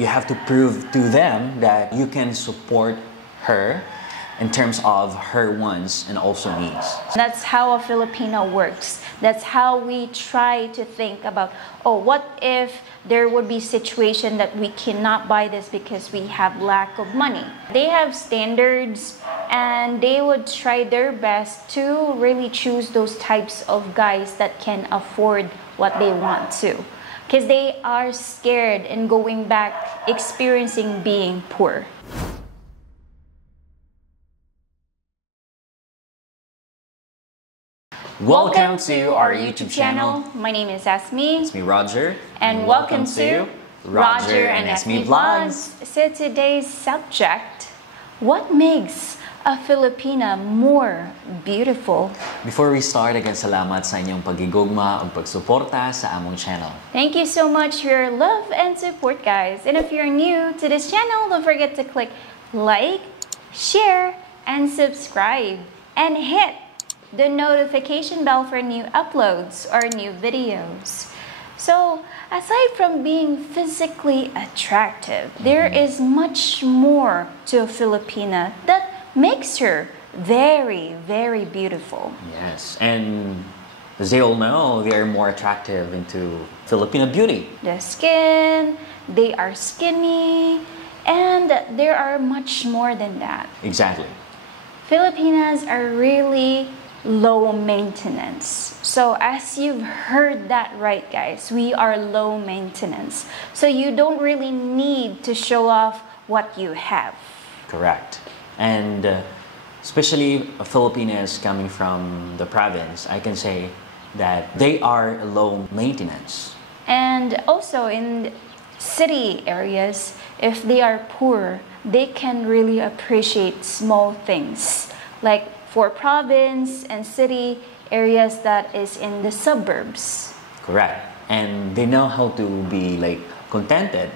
You have to prove to them that you can support her in terms of her wants and also needs. That's how a Filipino works. That's how we try to think about, oh, what if there would be situation that we cannot buy this because we have lack of money. They have standards and they would try their best to really choose those types of guys that can afford what they want to. Because they are scared in going back, experiencing being poor. Welcome to our YouTube channel. My name is Ismi. It's me, Roger. And welcome to Roger and Ismi Vlogs. So today's subject, what makes a Filipina more beautiful? Before we start, again, salamat sa inyong pagigugma o pagsuporta sa among channel. Thank you so much for your love and support, guys. And if you're new to this channel, don't forget to click like, share, and subscribe. And hit the notification bell for new uploads or new videos. So, aside from being physically attractive, there is much more to a Filipina that makes her very, very beautiful. Yes, and as they all know, they are more attractive into Filipino beauty. The skin, they are skinny, and there are much more than that. Exactly. Filipinas are really low maintenance. So as you've heard that right, guys, we are low maintenance. So you don't really need to show off what you have. Correct. And especially Filipinos coming from the province, I can say that they are low maintenance. And also in city areas, if they are poor, they can really appreciate small things. Like for province and city areas that is in the suburbs. Correct. And they know how to be like contented.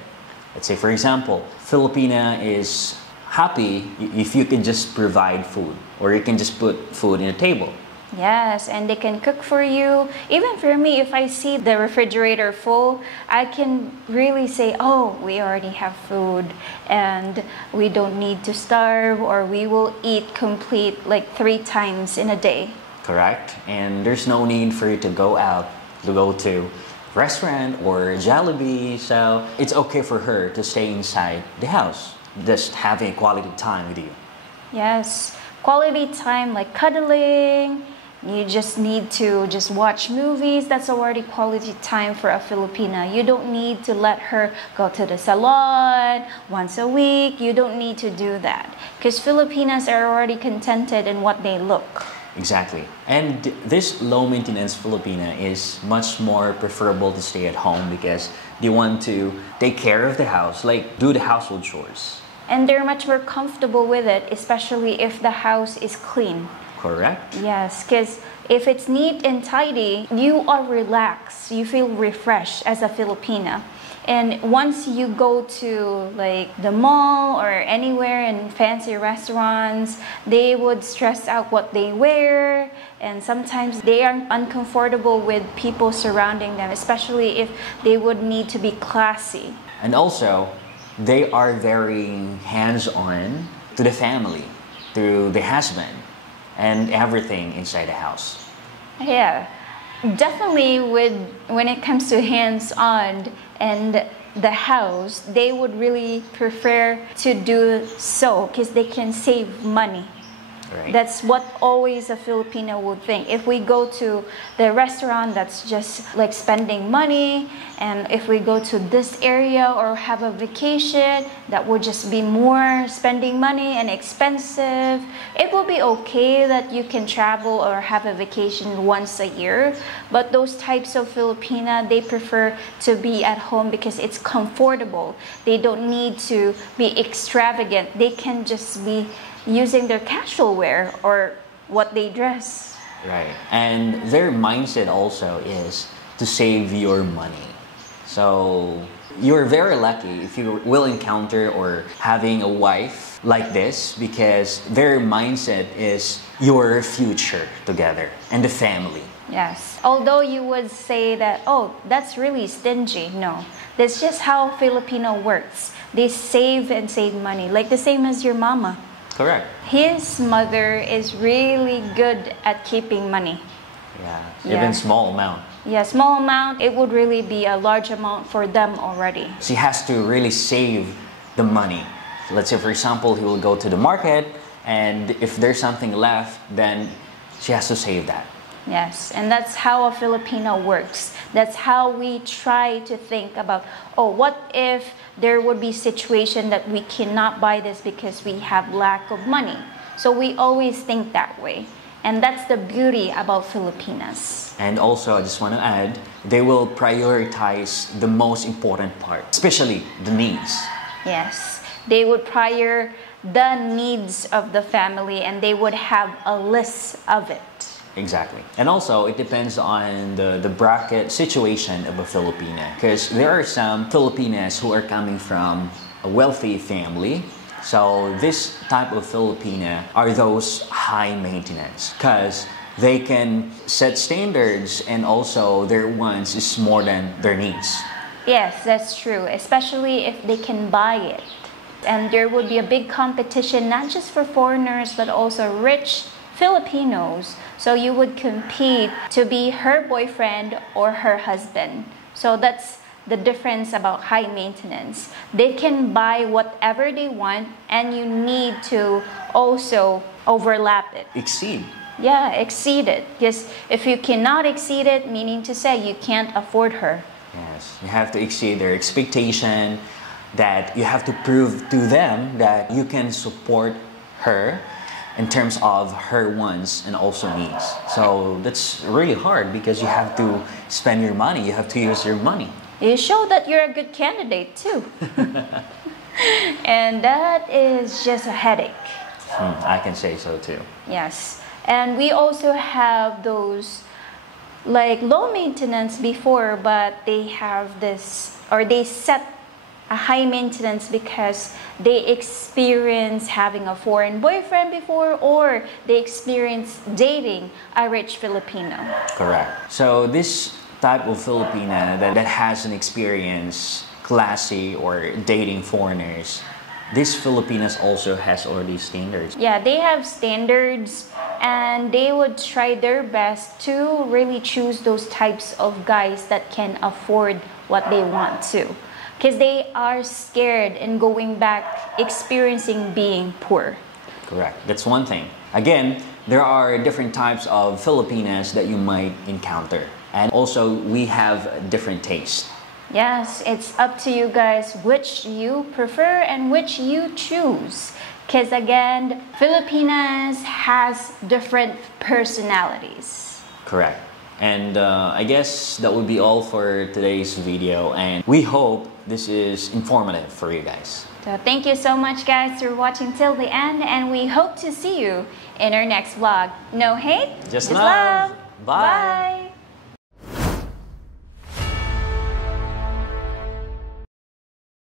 Let's say, for example, Filipina is happy if you can just provide food or you can just put food in a table. Yes, and they can cook for you. Even for me, if I see the refrigerator full, I can really say, oh, we already have food and we don't need to starve, or we will eat complete like 3 times in a day. Correct. And there's no need for you to go out, to go to restaurant or Jollibee. So it's okay for her to stay inside the house, just having quality time with you. Yes, quality time like cuddling. You just need to just watch movies. That's already quality time for a Filipina. You don't need to let her go to the salon once a week. You don't need to do that. Because Filipinas are already contented in what they look. Exactly. And this low maintenance Filipina is much more preferable to stay at home because they want to take care of the house, like do the household chores. And they're much more comfortable with it, especially if the house is clean. Correct? Yes, because if it's neat and tidy, you are relaxed. You feel refreshed as a Filipina. And once you go to like the mall or anywhere in fancy restaurants, they would stress out what they wear. And sometimes they are uncomfortable with people surrounding them, especially if they would need to be classy. And also, they are very hands-on to the family, to the husband, and everything inside the house. Yeah, definitely when it comes to hands-on and the house, they would really prefer to do so because they can save money. Right. That's what always a Filipino would think. If we go to the restaurant, that's just like spending money. And if we go to this area or have a vacation, that would just be more spending money and expensive. It will be okay that you can travel or have a vacation once a year. But those types of Filipina, they prefer to be at home because it's comfortable. They don't need to be extravagant. They can just be using their casual wear or what they dress. Right. And their mindset also is to save your money. So you're very lucky if you will encounter or having a wife like this because their mindset is your future together and the family. Yes. Although you would say that, oh, that's really stingy. No. That's just how Filipino works. They save and save money, like the same as your mama. Correct. His mother is really good at keeping money. Yeah, even small amount. Yeah, small amount, it would really be a large amount for them already. She has to really save the money. Let's say, for example, he will go to the market, and if there's something left, then she has to save that. Yes, and that's how a Filipino works. That's how we try to think about, oh, what if there would be situation that we cannot buy this because we have lack of money? So we always think that way. And that's the beauty about Filipinas. And also, I just want to add, they will prioritize the most important part, especially the needs. Yes, they would prior the needs of the family, and they would have a list of it. Exactly. And also, it depends on the bracket situation of a Filipina. Because there are some Filipinas who are coming from a wealthy family. So this type of Filipina are those high maintenance. Because they can set standards, and also their wants is more than their needs. Yes, that's true. Especially if they can buy it. And there would be a big competition, not just for foreigners, but also rich Filipinos. So you would compete to be her boyfriend or her husband. So that's the difference about high maintenance. They can buy whatever they want, and you need to also overlap it. Exceed. Yeah, exceed it. Because if you cannot exceed it, meaning to say you can't afford her. Yes, you have to exceed their expectation, that you have to prove to them that you can support her in terms of her wants and also needs. So that's really hard because you have to spend your money, you have to use your money. You show that you're a good candidate too. And that is just a headache. I can say so too. Yes. And we also have those like low maintenance before, but they have this, or they set a high maintenance because they experience having a foreign boyfriend before, or they experience dating a rich Filipino. Correct. So this type of Filipina that has an experience classy or dating foreigners, this Filipinas also has already standards. Yeah, they have standards, and they would try their best to really choose those types of guys that can afford what they want to. Because they are scared in going back, experiencing being poor. Correct. That's one thing. Again, there are different types of Filipinas that you might encounter. And also, we have different tastes. Yes, it's up to you guys which you prefer and which you choose. Because again, Filipinas has different personalities. Correct. And I guess that would be all for today's video, and we hope this is informative for you guys. So thank you so much guys for watching till the end, and we hope to see you in our next vlog. No hate, just love. Bye. Bye.